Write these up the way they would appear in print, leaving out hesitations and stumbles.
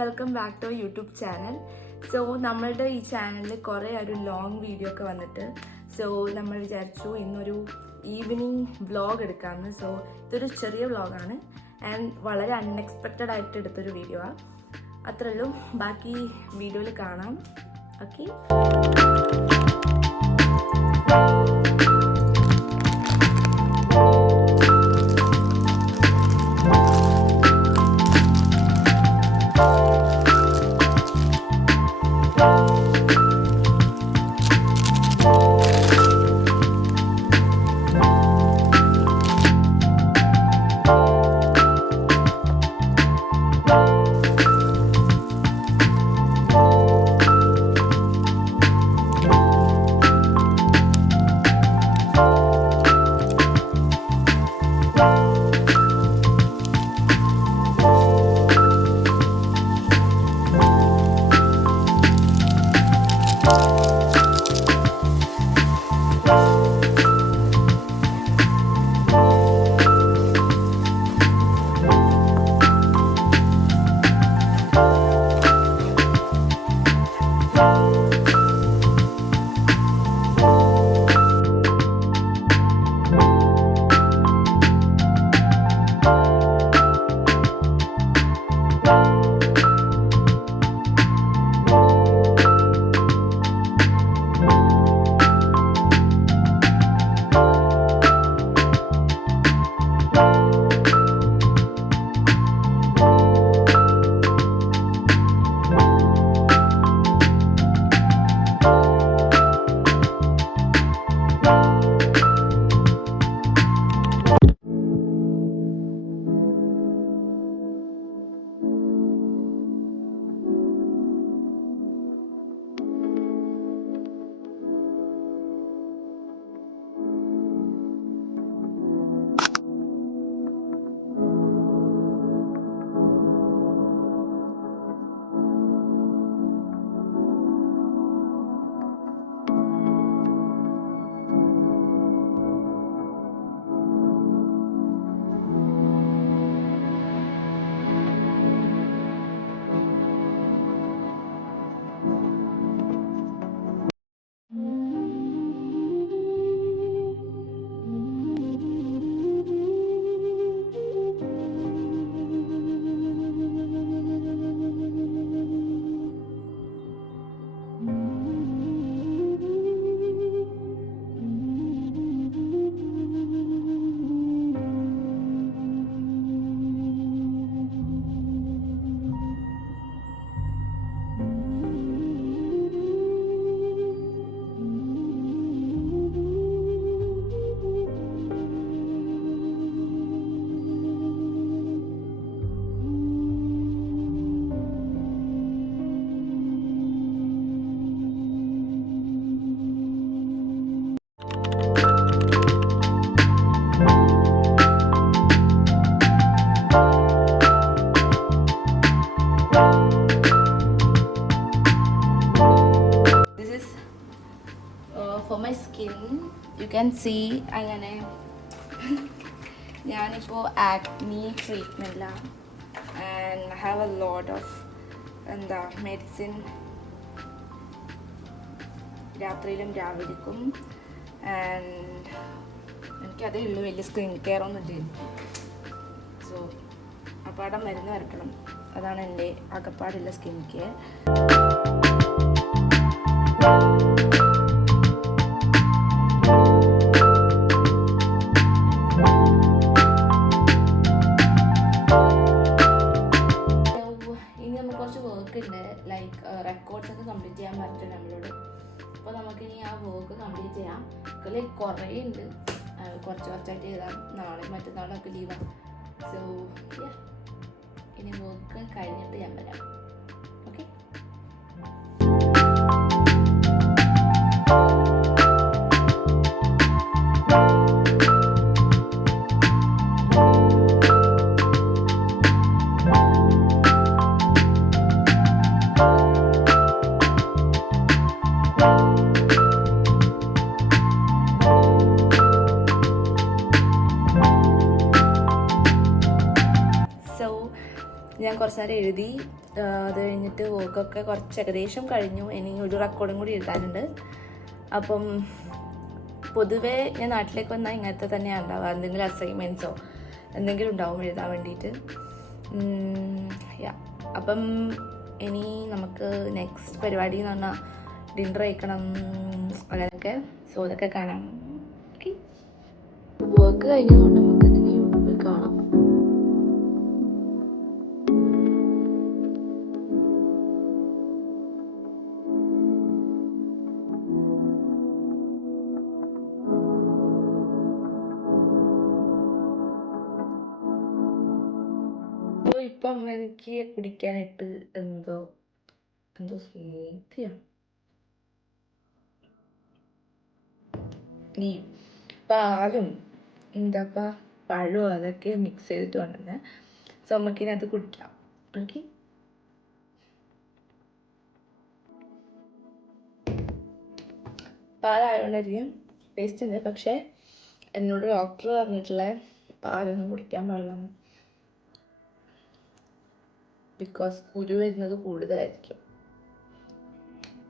Welcome back to YouTube channel. So നമ്മളുടെ ഈ ചാനലിൽ കുറേ ഒരു ലോങ് വീഡിയോ ഒക്കെ വന്നിട്ട് നമ്മൾ വിചാരിച്ചു ഇന്നൊരു ഈവനിങ് വ്ളോഗ് എടുക്കാമെന്ന്. ഇതൊരു ചെറിയ വ്ളോഗാണ് ആൻഡ് വളരെ അൺഎക്സ്പെക്റ്റഡ് ആയിട്ട് എടുത്തൊരു വീഡിയോ ആണ്. അത്രയുള്ളൂ, ബാക്കി വീഡിയോയിൽ കാണാം. Okay. For my skin you can see അങ്ങനെ ഞാനിപ്പോൾ ആക്നി ട്രീറ്റ്മെൻറ്റിലാണ് and I have a lot of medicine രാത്രിയിലും രാവിലേക്കും ആൻഡ് എനിക്കതേ ഉള്ളൂ, വലിയ സ്കിൻ കെയർ ഒന്നും ചെയ്യും. സോ അപ്പാടെ മരുന്ന് വരട്ടണം, അതാണ് എൻ്റെ അകപ്പാടുള്ള സ്കിൻ കെയർ. ലൈക്ക് റെക്കോർഡ്സ് ഒക്കെ കംപ്ലീറ്റ് ചെയ്യാൻ പറ്റും നമ്മളോട്. അപ്പോൾ നമുക്കിനി ആ വർക്ക് കംപ്ലീറ്റ് ചെയ്യാം. ലൈക്ക് കുറേ ഉണ്ട്, കുറച്ചായിട്ട് ചെയ്താൽ നാളെ മറ്റന്നാളൊക്കെ ലീവാണ്. സോ ഇനി വർക്ക് കഴിഞ്ഞിട്ട് ഞാൻ വരാം. ഓക്കെ. കുറച്ച് നേരം എഴുതി. അത് കഴിഞ്ഞിട്ട് വർക്കൊക്കെ കുറച്ച് ഏകദേശം കഴിഞ്ഞു. ഇനി ഒരു റെക്കോർഡും കൂടി എഴുതാനുണ്ട്. അപ്പം പൊതുവേ ഞാൻ നാട്ടിലേക്ക് വന്നാൽ ഇങ്ങനത്തെ തന്നെയാണ് ഉണ്ടാവുക. എന്തെങ്കിലും അസൈൻമെൻറ്റ്സോ എന്തെങ്കിലും ഉണ്ടാവും എഴുതാൻ വേണ്ടിയിട്ട്. അപ്പം ഇനി നമുക്ക് നെക്സ്റ്റ് പരിപാടി എന്ന് പറഞ്ഞാൽ ഡിന്നർ കഴിക്കണം അങ്ങനെയൊക്കെ. സോ ഇതൊക്കെ കാണാം. ഓക്കെ, വർക്ക് കഴിഞ്ഞതുകൊണ്ട് നമുക്ക് എന്തെങ്കിലും കാണാം. ഇപ്പം എനിക്ക് കുടിക്കാനായിട്ട് എന്തോ സ്മൂത്തിയാണ്. ഈ പാലും എന്താ പഴവും അതൊക്കെ മിക്സ് ചെയ്തിട്ട് കൊണ്ടുവന്നെ. സോ നമുക്കിനകത്ത് കുടിക്കാം. ഓക്കെ, പാലായതുകൊണ്ടായിരിക്കും ടേസ്റ്റ് ഉണ്ട്. പക്ഷേ എന്നോട് ഡോക്ടർ പറഞ്ഞിട്ടുള്ള പാലൊന്നും കുടിക്കാൻ പാടില്ല, ബിക്കോസ് കുരു വരുന്നത് കൂടുതലായിരിക്കും.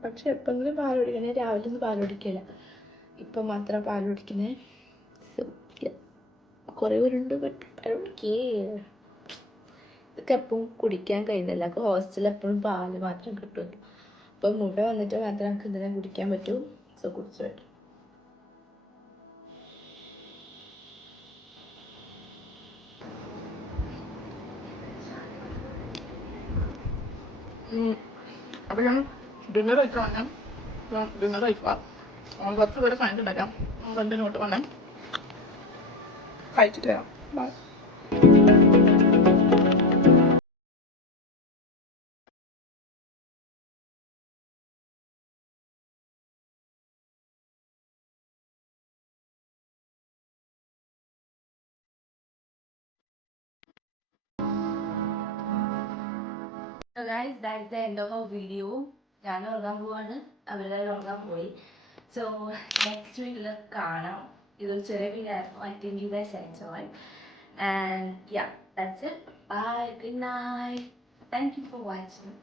പക്ഷെ എപ്പോഴെങ്കിലും പാൽ കുടിക്കണേ, രാവിലെ ഒന്നും പാൽ കുടിക്കില്ല, ഇപ്പം മാത്രം പാൽ കുടിക്കുന്നത്. കുറേ പേരുണ്ട് ബട്ട് പാൽ കുടിക്കേ. ഇതൊക്കെ എപ്പോഴും കുടിക്കാൻ കഴിയുന്നില്ല. നമുക്ക് ഹോസ്റ്റലിൽ എപ്പോഴും പാല് മാത്രം കിട്ടുമല്ലോ. അപ്പം ഇവിടെ വന്നിട്ട് മാത്രം നമുക്ക് എന്തിനാ കുടിക്കാൻ പറ്റൂ. സോ കുടിച്ചു പറ്റും. അപ്പം ഞാൻ ഡിന്നർ കഴിക്കാൻ വന്നാൽ ഡിന്നർ കഴിക്കാം. 10 പേരെ ഫൈൻ ഉണ്ടാക്കാം. 2 നോട്ട് വന്നാൽ കഴിച്ചിട്ട് വരാം. By. So guys, that's the end of our video. ഞാൻ ഉറങ്ങാൻ പോവാണ്, അവരെല്ലാവരും ഉറങ്ങാൻ പോയി. സോ നെക്സ്റ്റ് വീഡിയോയിൽ കാണാം. ഇതൊരു ചെറിയ വീഡിയോ ആയിരുന്നു. I think you guys enjoy. And yeah, that's it. Bye. Good night. Thank you for watching.